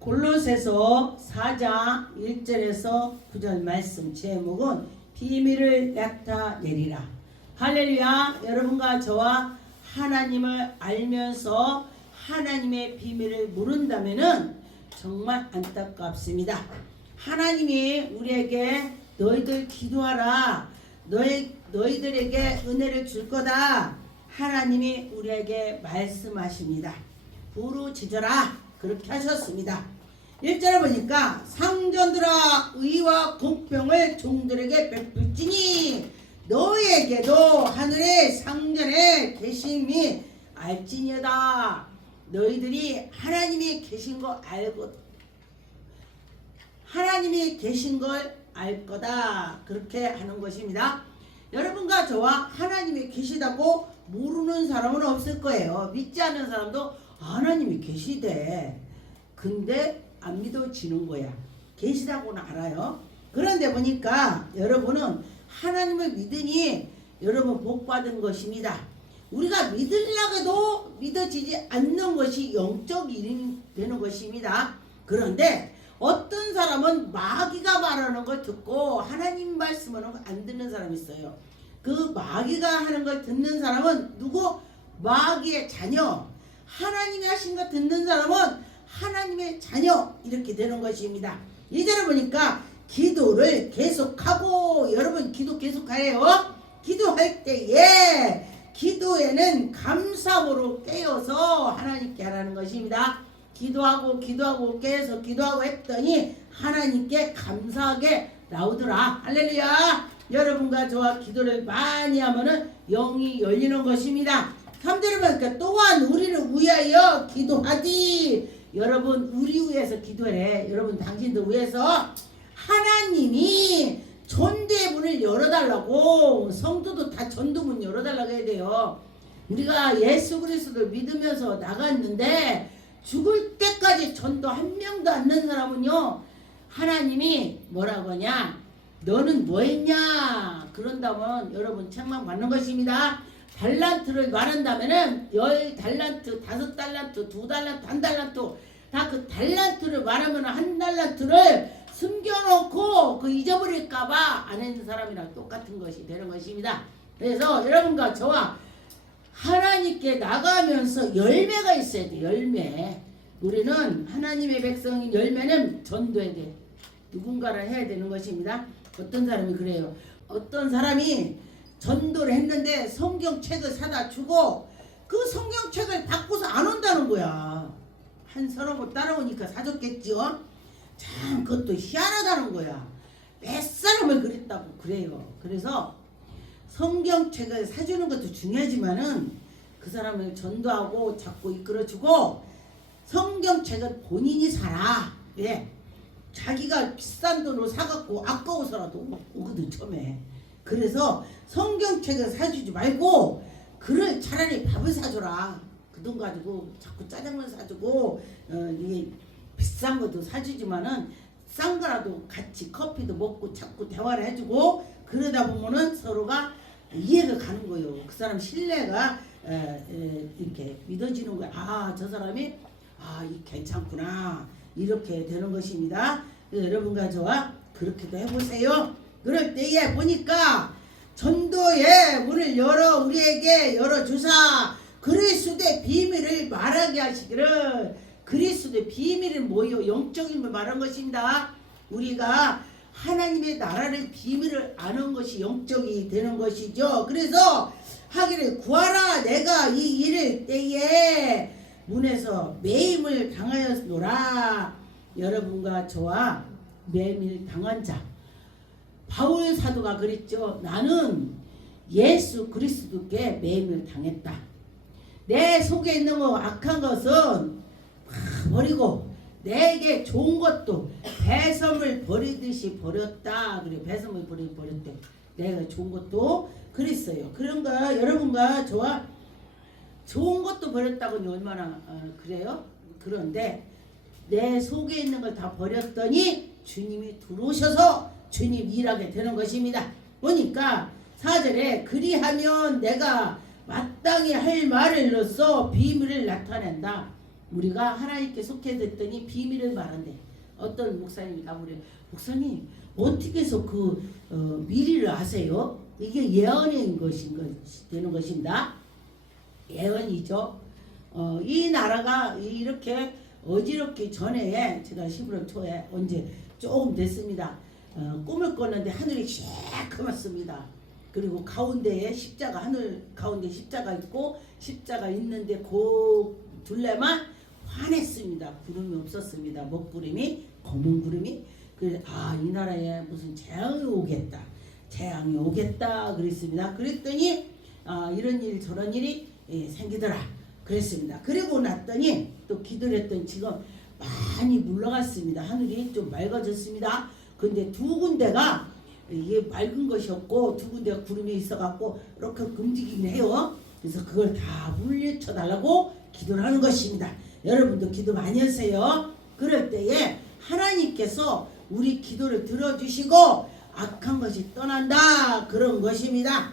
골로새서 4장 1절에서 9절 말씀 제목은 비밀을 나타내리라. 할렐루야. 여러분과 저와 하나님을 알면서 하나님의 비밀을 모른다면은 정말 안타깝습니다. 하나님이 우리에게 너희들 기도하라, 너희들에게 은혜를 줄 거다, 하나님이 우리에게 말씀하십니다. 부르짖어라, 그렇게 하셨습니다. 1절에 보니까 상전들아 의와 공평을 종들에게 베풀지니 너희에게도 하늘의 상전에 계심이 알지니어다. 너희들이 하나님이 계신 거 알고 하나님이 계신 걸 알 거다, 그렇게 하는 것입니다. 여러분과 저와 하나님이 계시다고 모르는 사람은 없을 거예요. 믿지 않는 사람도 하나님이 계시대. 근데 안 믿어지는 거야. 계시다고는 알아요. 그런데 보니까 여러분은 하나님을 믿으니 여러분 복 받은 것입니다. 우리가 믿으려고 해도 믿어지지 않는 것이 영적 일이 되는 것입니다. 그런데 어떤 사람은 마귀가 말하는 걸 듣고 하나님 말씀하는 걸 안 듣는 사람이 있어요. 그 마귀가 하는 걸 듣는 사람은 누구? 마귀의 자녀. 하나님이 하신 거 듣는 사람은 하나님의 자녀, 이렇게 되는 것입니다. 이제는 보니까 기도를 계속하고, 여러분 기도 계속해요. 기도할 때에 기도에는 감사함으로 깨어서 하나님께 하라는 것입니다. 기도하고 깨어서 기도하고 했더니 하나님께 감사하게 나오더라. 할렐루야. 여러분과 저와 기도를 많이 하면은 영이 열리는 것입니다. 3절에 보니까 또한 우리를 위하여 기도하디. 여러분 우리 위해서 기도해. 여러분 당신들 위해서 하나님이 전도의 문을 열어달라고, 성도도 다 전도문 열어달라고 해야 돼요. 우리가 예수 그리스도를 믿으면서 나갔는데 죽을 때까지 전도 한 명도 안 낸 사람은요, 하나님이 뭐라고 하냐, 너는 뭐 했냐 그런다면 여러분 책망 받는 것입니다. 달란트를 말한다면은 10달란트, 5달란트, 2달란트, 1달란트, 다 그 달란트를 말하면 1달란트를 숨겨놓고 그 잊어버릴까봐 안 했는 사람이랑 똑같은 것이 되는 것입니다. 그래서 여러분과 저와 하나님께 나가면서 열매가 있어야 돼. 열매. 우리는 하나님의 백성인 열매는 전도해야 돼. 누군가를 해야 되는 것입니다. 어떤 사람이 그래요. 어떤 사람이 전도를 했는데 성경책을 사다 주고 그 성경책을 바꿔서 안 온다는 거야. 한 서너 번 따라오니까 사줬겠죠. 참 그것도 희한하다는 거야. 몇 사람을 그랬다고 그래요. 그래서 성경책을 사주는 것도 중요하지만은 그 사람을 전도하고 자꾸 이끌어주고 성경책을 본인이 사라. 예. 자기가 비싼 돈으로 사갖고 아까워서라도 오거든 처음에. 그래서 성경책을 사주지 말고 그를 차라리 밥을 사줘라. 그 돈 가지고 자꾸 짜장면 사주고 이게 비싼 것도 사주지만은 싼 거라도 같이 커피도 먹고 자꾸 대화를 해주고 그러다 보면은 서로가 이해가 가는 거예요. 그 사람 신뢰가 이렇게 믿어지는 거야. 아, 저 사람이 괜찮구나, 이렇게 되는 것입니다. 여러분과 저와 그렇게도 해보세요. 그럴 때에 보니까 전도의 문을 우리에게 열어주사 그리스도의 비밀을 말하게 하시기를. 그리스도의 비밀은 뭐예요? 영적인 걸 말한 것입니다. 우리가 하나님의 나라를 비밀을 아는 것이 영적이 되는 것이죠. 그래서 하기를 구하라, 내가 이 일을 때에 문에서 매임을 당하였노라. 여러분과 저와 매임을 당한 자, 바울 사도가 그랬죠. 나는 예수 그리스도께 매임을 당했다. 내 속에 있는 거 악한 것은 버리고 내게 좋은 것도 배섬을 버리듯이 버렸다. 그래, 배섬을 버렸대. 내가 좋은 것도 그랬어요. 그런가 여러분과 저와 좋은 것도 버렸다고는 얼마나 그래요? 그런데 내 속에 있는 걸 다 버렸더니 주님이 들어오셔서 주님 일하게 되는 것입니다. 보니까 4절에 그리하면 내가 마땅히 할 말을로써 비밀을 나타낸다. 우리가 하나님께 속해 됐더니 비밀을 말한대. 어떤 목사님이 가보래. 목사님 어떻게 해서 미리를 아세요? 이게 예언인 되는 것입니다. 예언이죠. 이 나라가 이렇게 어지럽기 전에 제가 11월 초에 언제 조금 됐습니다. 꿈을 꿨는데 하늘이 새카맣습니다. 그리고 가운데에 십자가, 하늘 가운데 십자가 있고 십자가 있는데 그 둘레만 환했습니다. 구름이 없었습니다. 먹구름이, 검은 구름이. 그래서 이 나라에 무슨 재앙이 오겠다. 재앙이 오겠다 그랬습니다. 그랬더니 이런 일 저런 일이 생기더라 그랬습니다. 그리고 났더니 또 기도를 했더니 지금 많이 물러갔습니다. 하늘이 좀 맑아졌습니다. 근데 두 군데가 이게 맑은 것이 없고 두 군데가 구름이 있어갖고 이렇게 움직이긴 해요. 그래서 그걸 다 물리쳐 달라고 기도를 하는 것입니다. 여러분도 기도 많이 하세요. 그럴 때에 하나님께서 우리 기도를 들어주시고 악한 것이 떠난다 그런 것입니다.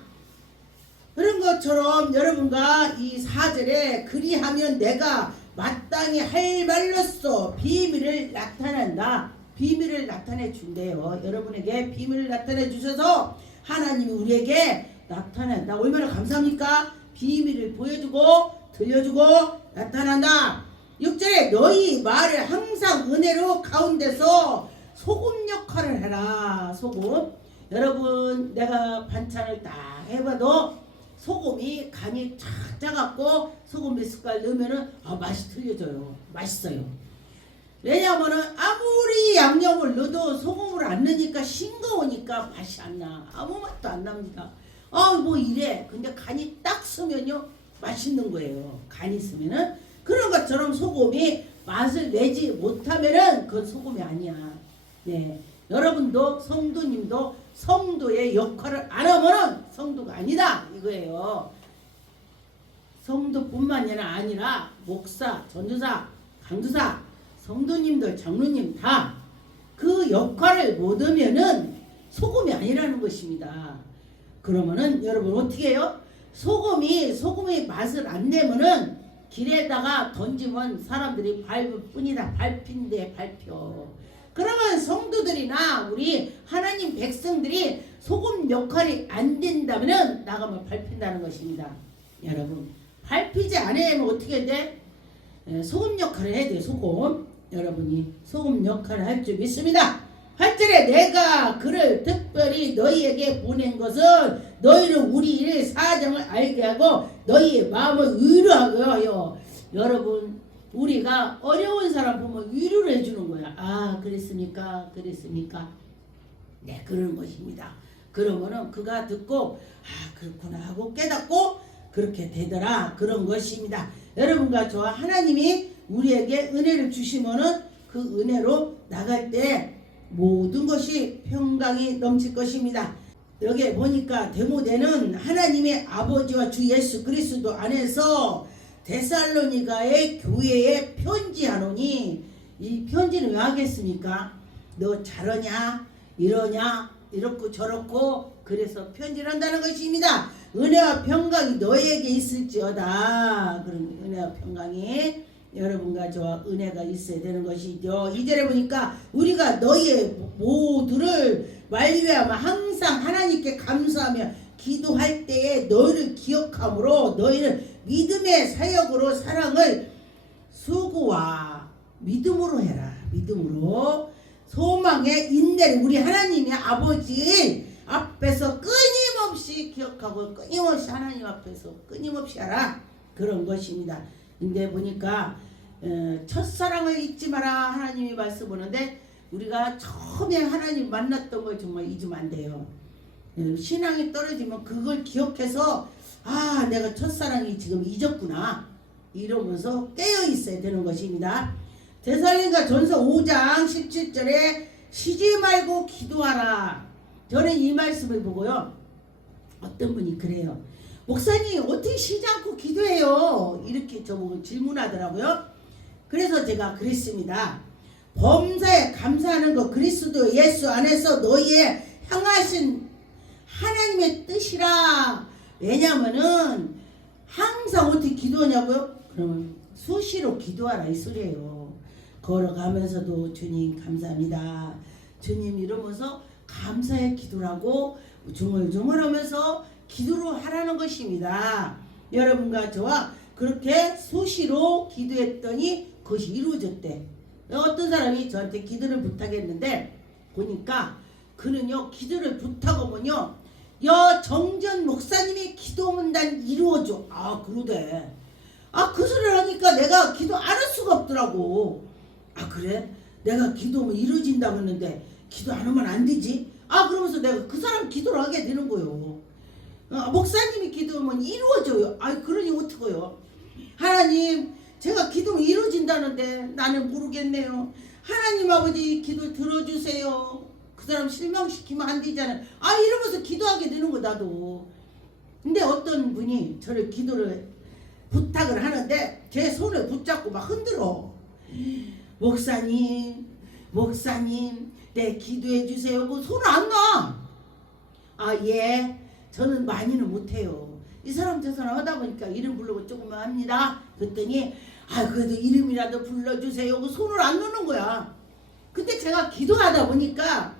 그런 것처럼 여러분과 이 4절에 그리하면 내가 마땅히 할 말로써 비밀을 나타낸다. 비밀을 나타내 준대요. 여러분에게 비밀을 나타내 주셔서 하나님이 우리에게 나타낸다. 얼마나 감사합니까? 비밀을 보여주고 들려주고 나타난다. 6절에 너희 말을 항상 은혜로 가운데서 소금 역할을 해라. 소금. 여러분 내가 반찬을 다 해봐도 소금이 간이 쫙 짜갖고 소금 몇 숟갈 넣으면은 맛이 틀려져요. 맛있어요. 왜냐하면은 아무리 양념을 넣어도 소금을 안 넣으니까 싱거우니까 맛이 안 나. 아무 맛도 안 납니다. 뭐 이래. 근데 간이 딱 쓰면요 맛있는 거예요. 간이 쓰면은. 그런 것처럼 소금이 맛을 내지 못하면은 그건 소금이 아니야. 네. 여러분도 성도님도 성도의 역할을 안 하면은 성도가 아니다 이거예요. 성도뿐만이 아니라 목사, 전도사, 강도사, 성도님들, 장로님 다 그 역할을 못 하면은 소금이 아니라는 것입니다. 그러면은 여러분 어떻게 해요? 소금의 맛을 안 내면은 길에다가 던지면 사람들이 밟을 뿐이다. 밟힌대 밟혀. 그러면 성도들이나 우리 하나님 백성들이 소금 역할이 안 된다면 나가면 밟힌다는 것입니다. 여러분 밟히지 않으면 어떻게 돼? 소금 역할을 해야 돼. 소금. 여러분이 소금 역할을 할 줄 믿습니다. 8절에 내가 그를 특별히 너희에게 보낸 것은 너희는 우리의 사정을 알게 하고 너희의 마음을 위로하게 하여. 여러분 우리가 어려운 사람 보면 위로를 해주는 거야. 그랬습니까? 네 그런 것입니다. 그러면은 그가 듣고 그렇구나 하고 깨닫고 그렇게 되더라 그런 것입니다. 여러분과 저와 하나님이 우리에게 은혜를 주시면은 그 은혜로 나갈 때 모든 것이 평강이 넘칠 것입니다. 여기에 보니까 데모데는 하나님의 아버지와 주 예수 그리스도 안에서 데살로니가의 교회에 편지하노니. 이 편지는 왜 하겠습니까? 너 잘하냐 이러냐 이렇고 저렇고 그래서 편지를 한다는 것입니다. 은혜와 평강이 너에게 있을지어다. 그런 은혜와 평강이 여러분과 저와 은혜가 있어야 되는 것이죠. 2절에 보니까 우리가 너희의 모두를 만류하며 항상 하나님께 감사하며 기도할 때에 너희를 기억함으로 너희는 믿음의 사역으로 사랑을 수고와 믿음으로 해라. 믿음으로 소망의 인내를 우리 하나님의 아버지 앞에서 끊임없이 기억하고 끊임없이 하나님 앞에서 끊임없이 하라. 그런 것입니다. 근데 보니까 첫사랑을 잊지 마라 하나님이 말씀하는데 우리가 처음에 하나님 만났던 걸 정말 잊으면 안 돼요. 신앙이 떨어지면 그걸 기억해서 내가 첫사랑이 지금 잊었구나 이러면서 깨어 있어야 되는 것입니다. 데살로니가 전서 5장 17절에 쉬지 말고 기도하라. 저는 이 말씀을 보고요. 어떤 분이 그래요. 목사님 어떻게 쉬지 않고 기도해요? 이렇게 저보고 질문하더라고요. 그래서 제가 그랬습니다. 범사에 감사하는 것 그리스도 예수 안에서 너희의 향하신 하나님의 뜻이라. 왜냐면은 항상 어떻게 기도하냐고요? 그러면 수시로 기도하라 이 소리예요. 걸어가면서도 주님 감사합니다. 주님 이러면서 감사의 기도라고 중얼중얼하면서 기도를 하라는 것입니다. 여러분과 저와 그렇게 수시로 기도했더니 그것이 이루어졌대. 어떤 사람이 저한테 기도를 부탁했는데 보니까 그는요 기도를 부탁하면요 정전 목사님이 기도하면 난 이루어져. 아 그러대. 아 그 소리를 하니까 내가 기도 안 할 수가 없더라고. 아 그래? 내가 기도하면 이루어진다고 했는데 기도 안 하면 안 되지? 아 그러면서 내가 그 사람 기도를 하게 되는 거예요. 목사님이 기도하면 이루어져요. 아 그러니 어떡해요? 하나님 제가 기도하면 이루어진다는데 나는 모르겠네요. 하나님 아버지 기도 들어주세요. 그 사람 실망시키면 안 되잖아요. 아 이러면서 기도하게 되는 거 나도. 근데 어떤 분이 저를 기도를 부탁을 하는데 제 손을 붙잡고 막 흔들어. 목사님 네 기도해 주세요. 그 손을 안 놔. 아 예 저는 많이는 못해요. 이 사람 저 사람 하다 보니까 이름 부르고 조금만 합니다. 그랬더니 아 그래도 이름이라도 불러주세요. 그 손을 안 놓는 거야. 근데 제가 기도하다 보니까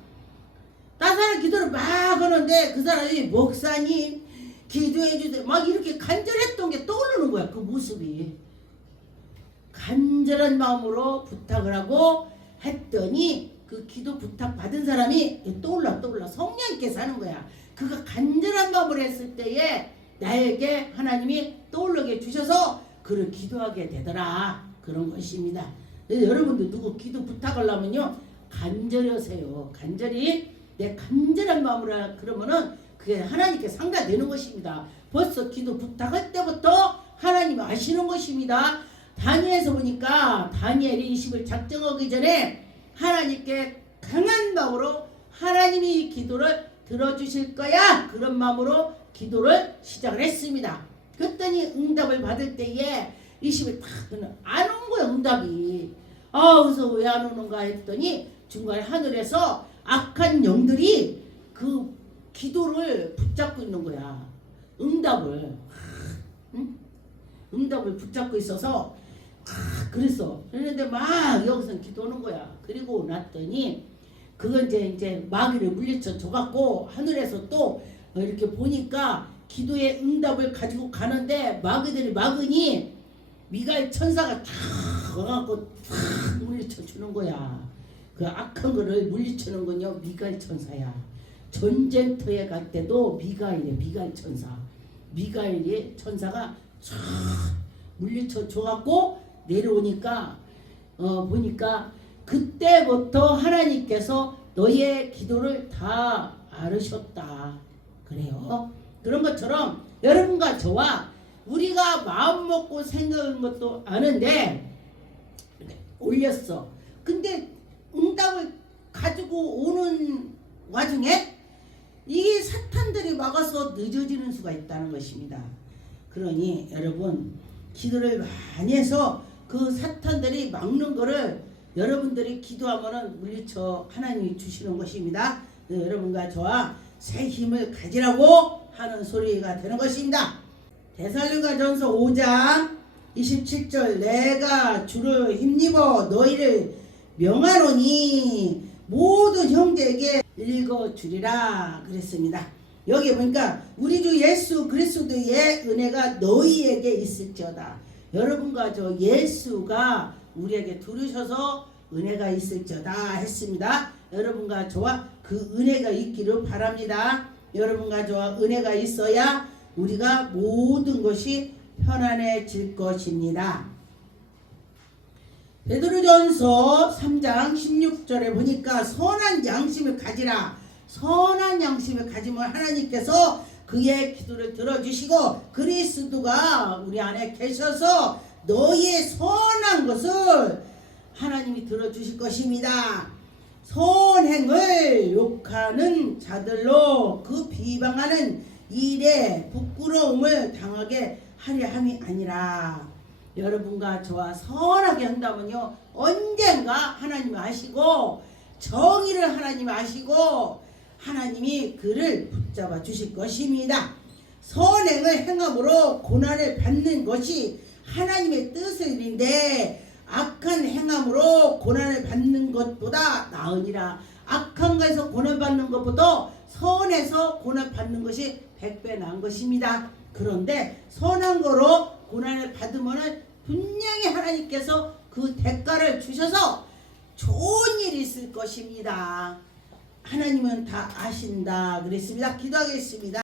딴 사람 기도를 막 하는데 그 사람이 목사님 기도해 주세요 막 이렇게 간절했던 게 떠오르는 거야. 그 모습이 간절한 마음으로 부탁을 하고 했더니 그 기도 부탁 받은 사람이 떠올라 성령께서 하는 거야. 그가 간절한 마음으로 했을 때에 나에게 하나님이 떠올르게 주셔서 그를 기도하게 되더라. 그런 것입니다. 여러분도 누구 기도 부탁하려면요 간절히 하세요. 간절히 내 간절한 마음으로 그러면은 그게 하나님께 상달되는 것입니다. 벌써 기도 부탁할 때부터 하나님 아시는 것입니다. 다니엘에서 보니까 다니엘이 20을 작정하기 전에 하나님께 강한 마음으로 하나님이 이 기도를 들어주실 거야 그런 마음으로 기도를 시작을 했습니다. 그랬더니 응답을 받을 때에 20을 딱 안 온 거야 응답이. 그래서 왜 안 오는가 했더니 중간에 하늘에서 악한 영들이 그 기도를 붙잡고 있는 거야. 응답을 붙잡고 있어서 그랬어. 그런데 막 여기서 기도하는 거야. 그리고 났더니 그건 이제 마귀를 물리쳐 줘갖고 하늘에서 또 이렇게 보니까 기도의 응답을 가지고 가는데 마귀들이 막으니 미가엘 천사가 탁 와갖고 탁 물리쳐 주는 거야. 그 악한 거를 물리치는 건요 미가엘 천사야. 전쟁터에 갈 때도 미가엘 천사. 미가엘이 천사가 쫙 물리쳐 줘갖고 내려오니까 보니까 그때부터 하나님께서 너의 기도를 다 알으셨다. 그래요. 그런 것처럼 여러분과 저와 우리가 마음 먹고 생각한 것도 아는데 올렸어. 근데 응답을 가지고 오는 와중에 이게 사탄들이 막아서 늦어지는 수가 있다는 것입니다. 그러니 여러분 기도를 많이 해서 그 사탄들이 막는 거를 여러분들이 기도하면은 물리쳐 하나님이 주시는 것입니다. 여러분과 저와 새 힘을 가지라고 하는 소리가 되는 것입니다. 데살로니가전서 5장 27절 내가 주를 힘입어 너희를 명하노니 모든 형제에게 읽어주리라 그랬습니다. 여기 보니까 우리 주 예수 그리스도의 은혜가 너희에게 있을지어다. 여러분과 저 예수가 우리에게 들으셔서 은혜가 있을지어다 했습니다. 여러분과 저와 그 은혜가 있기를 바랍니다. 여러분과 저와 은혜가 있어야 우리가 모든 것이 편안해질 것입니다. 베드로전서 3장 16절에 보니까 선한 양심을 가지라. 선한 양심을 가지면 하나님께서 그의 기도를 들어주시고 그리스도가 우리 안에 계셔서 너희의 선한 것을 하나님이 들어주실 것입니다. 선행을 욕하는 자들로 그 비방하는 일에 부끄러움을 당하게 하려 함이 아니라 여러분과 저와 선하게 한다면요 언젠가 하나님 아시고 정의를 하나님 아시고 하나님이 그를 붙잡아 주실 것입니다. 선행을 행함으로 고난을 받는 것이 하나님의 뜻인데 악한 행함으로 고난을 받는 것보다 나으니라. 악한 것에서 고난받는 것보다 선에서 고난받는 것이 100배 나은 것입니다. 그런데 선한 거로 고난을 받으면 분명히 하나님께서 그 대가를 주셔서 좋은 일이 있을 것입니다. 하나님은 다 아신다 그랬습니다. 기도하겠습니다.